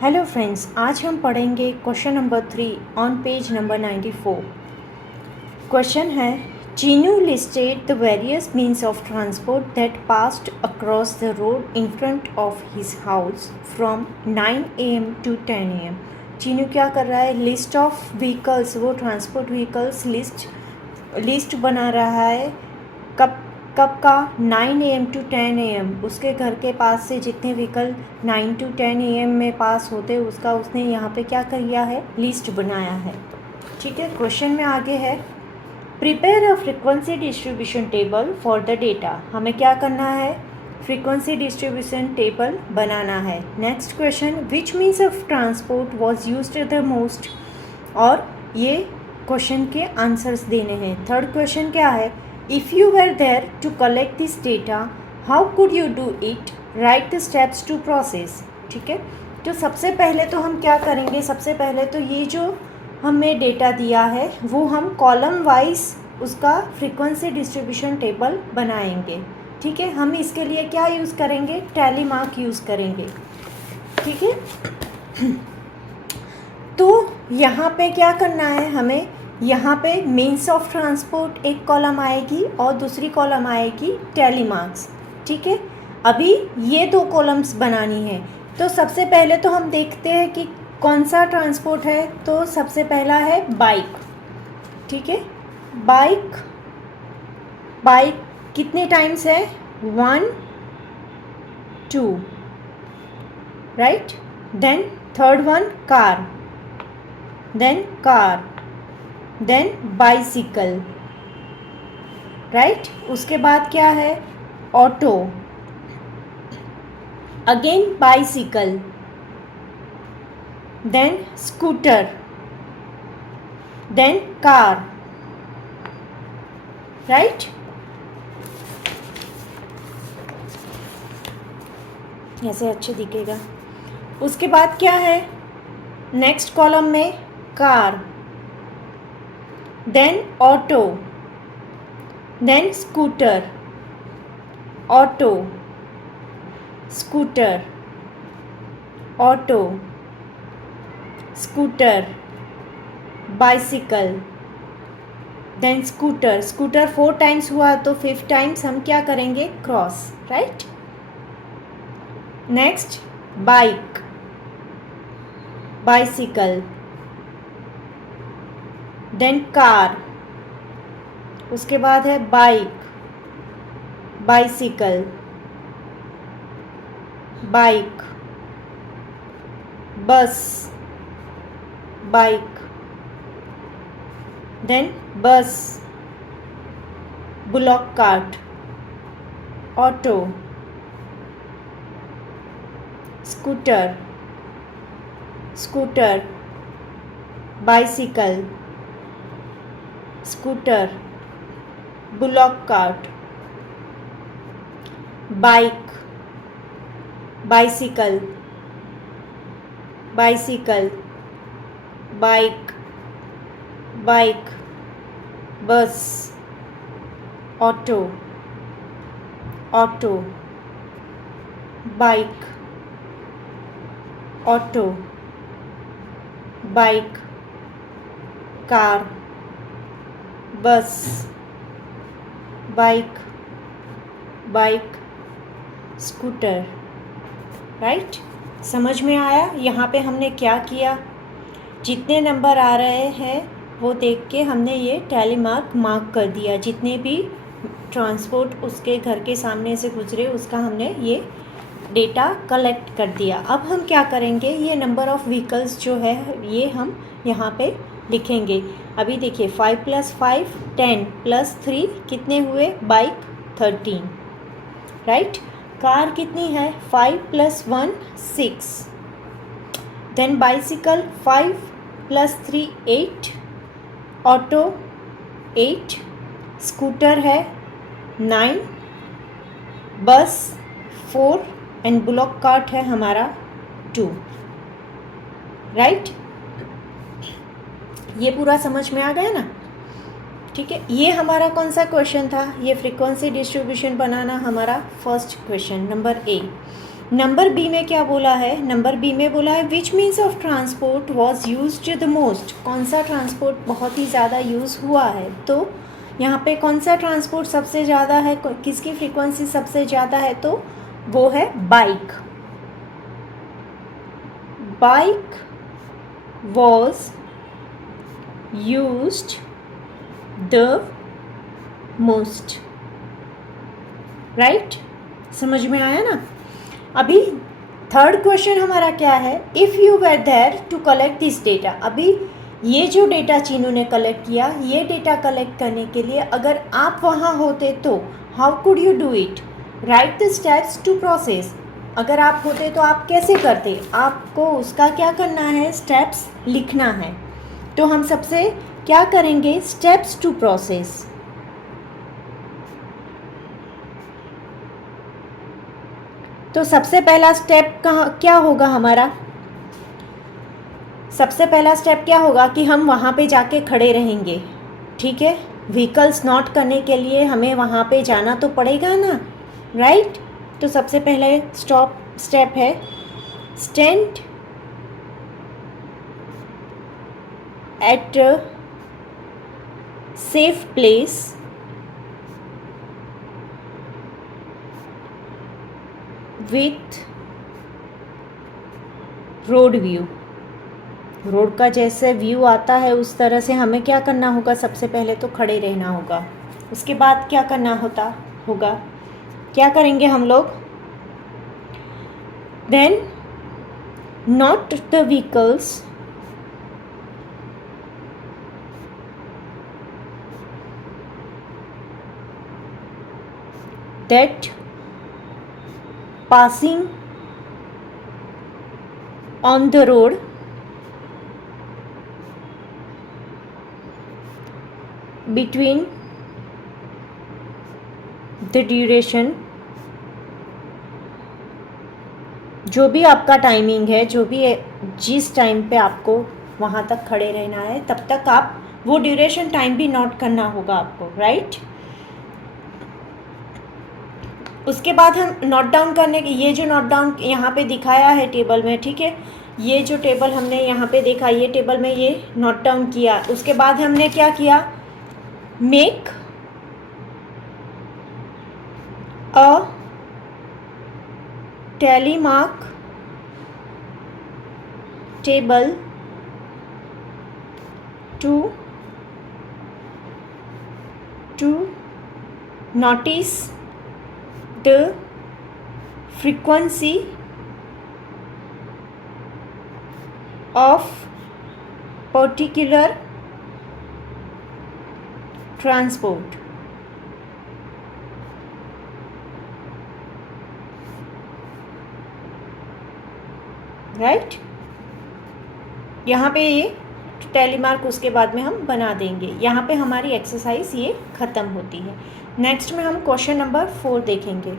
Hello friends, आज हम पढ़ेंगे question number 3 on page number 94। Question है, Chinu listed the various means of transport that passed across the road in front of his house from 9 AM to 10 AM। Chinu क्या कर रहा है, list of vehicles, वो transport vehicles list बना रहा है। कब कब का, 9 AM to 10 AM। उसके घर के पास से जितने व्हीकल 9 to 10 AM में पास होते उसका उसने यहाँ पे क्या किया है, लिस्ट बनाया है। ठीक है, क्वेश्चन में आगे है, prepare a frequency distribution table for the data. हमें क्या करना है, फ्रीक्वेंसी डिस्ट्रीब्यूशन टेबल बनाना है। Next question, which means of transport was used the most, और ये क्वेश्चन के आंसर्स देने हैं। थर्ड क्वेश्चन क्या है, if you were there to collect this data, how could you do it? Write the steps to process। ठीक है, तो सबसे पहले तो हम क्या करेंगे, सबसे पहले तो ये जो हमें डेटा दिया है वो हम कॉलम वाइज उसका फ्रीक्वेंसी डिस्ट्रीब्यूशन टेबल बनाएंगे। ठीक है, हम इसके लिए क्या यूज़ करेंगे, टैली मार्क यूज़ करेंगे। ठीक है, तो यहाँ पे क्या करना है हमें, यहाँ पे मीन्स ऑफ ट्रांसपोर्ट एक कॉलम आएगी और दूसरी कॉलम आएगी टैली मार्क्स। ठीक है, अभी ये दो कॉलम्स बनानी है। तो सबसे पहले तो हम देखते हैं कि कौन सा ट्रांसपोर्ट है। तो सबसे पहला है बाइक। ठीक है, बाइक कितने टाइम्स है, 1 2, right. Then third one car, then bicycle, right. उसके बाद क्या है, auto, again bicycle, then scooter, then car, right. ऐसे अच्छे दिखेगा। उसके बाद क्या है, नेक्स्ट कॉलम में car, then auto, then scooter, auto, scooter, auto, scooter, bicycle, then scooter. Scooter 4 times हुआ तो 5th टाइम्स हम क्या करेंगे, cross, right. Next bike, bicycle, then car, उसके बाद है बाइक, बाइसिकल, बाइक, बस, bike, then bus, bullock cart, auto, scooter, bicycle, scooter, bullock cart, bike, bicycle, bike, bus, auto, bike, auto, bike, car, bus, bike, scooter, right. समझ में आया यहाँ पे हमने क्या किया, जितने नंबर आ रहे हैं वो देख के हमने ये टैली मार्क कर दिया। जितने भी ट्रांसपोर्ट उसके घर के सामने से गुजरे उसका हमने ये डेटा कलेक्ट कर दिया। अब हम क्या करेंगे, ये नंबर ऑफ़ व्हीकल्स जो है ये हम यहाँ पे लिखेंगे। अभी देखिए 5 + 5 10 + 3 कितने हुए, बाइक 13, राइट। कार कितनी है, 5 + 1 6, देन बाइसिकल 5 + 3 8, ऑटो 8, स्कूटर है 9, बस 4 एंड ब्लॉक कार्ट है हमारा 2, राइट। ये पूरा समझ में आ गया ना। ठीक है, ये हमारा कौन सा क्वेश्चन था, ये फ्रीक्वेंसी डिस्ट्रीब्यूशन बनाना हमारा first question number A. Number B में क्या बोला है, नंबर बी में बोला है which means of transport was used the most, कौन सा ट्रांसपोर्ट बहुत ही ज़्यादा यूज़ हुआ है। तो यहाँ पे कौन सा ट्रांसपोर्ट सबसे ज़्यादा है, किसकी फ्रीक्वेंसी सबसे ज़्यादा है, तो वो है bike. Bike was used the most, right, समझ में आया ना। अभी थर्ड क्वेश्चन हमारा क्या है, if you were there to collect this data. अभी ये जो डेटा चीनू ने कलेक्ट किया, ये डेटा कलेक्ट करने के लिए अगर आप वहाँ होते तो how could you do it, write the steps to process. अगर आप होते तो आप कैसे करते, आपको उसका क्या करना है, स्टेप्स लिखना है। तो हम सबसे क्या करेंगे, स्टेप्स टू प्रोसेस। तो सबसे पहला स्टेप क्या होगा हमारा, सबसे पहला स्टेप क्या होगा कि हम वहाँ पे जाके खड़े रहेंगे, ठीक है। व्हीकल्स नोट करने के लिए हमें वहाँ पे जाना तो पड़ेगा ना, राइट। तो सबसे पहले स्टेप है stand at a safe place with road view. Road का जैसे व्यू आता है उस तरह से हमें क्या करना होगा, सबसे पहले तो खड़े रहना होगा। उसके बाद क्या करना होगा, क्या करेंगे हम लोग, then note the vehicles that passing on the road between the duration, जो भी आपका टाइमिंग है, जो भी जिस टाइम पे आपको वहाँ तक खड़े रहना है तब तक आप वो ड्यूरेशन टाइम भी नोट करना होगा आपको, राइट। उसके बाद हम नोट डाउन करने के, ये जो नोट डाउन यहाँ पे दिखाया है टेबल में, ठीक है, ये जो टेबल हमने यहाँ पे देखा, ये टेबल में ये नोट डाउन किया। उसके बाद हमने क्या किया, make a tally mark table to notice the frequency of particular transport, राइट। यहाँ पे ये टैली मार्क उसके बाद में हम बना देंगे। यहाँ पे हमारी एक्सरसाइज ये ख़त्म होती है। नेक्स्ट में हम क्वेश्चन नंबर 4 देखेंगे।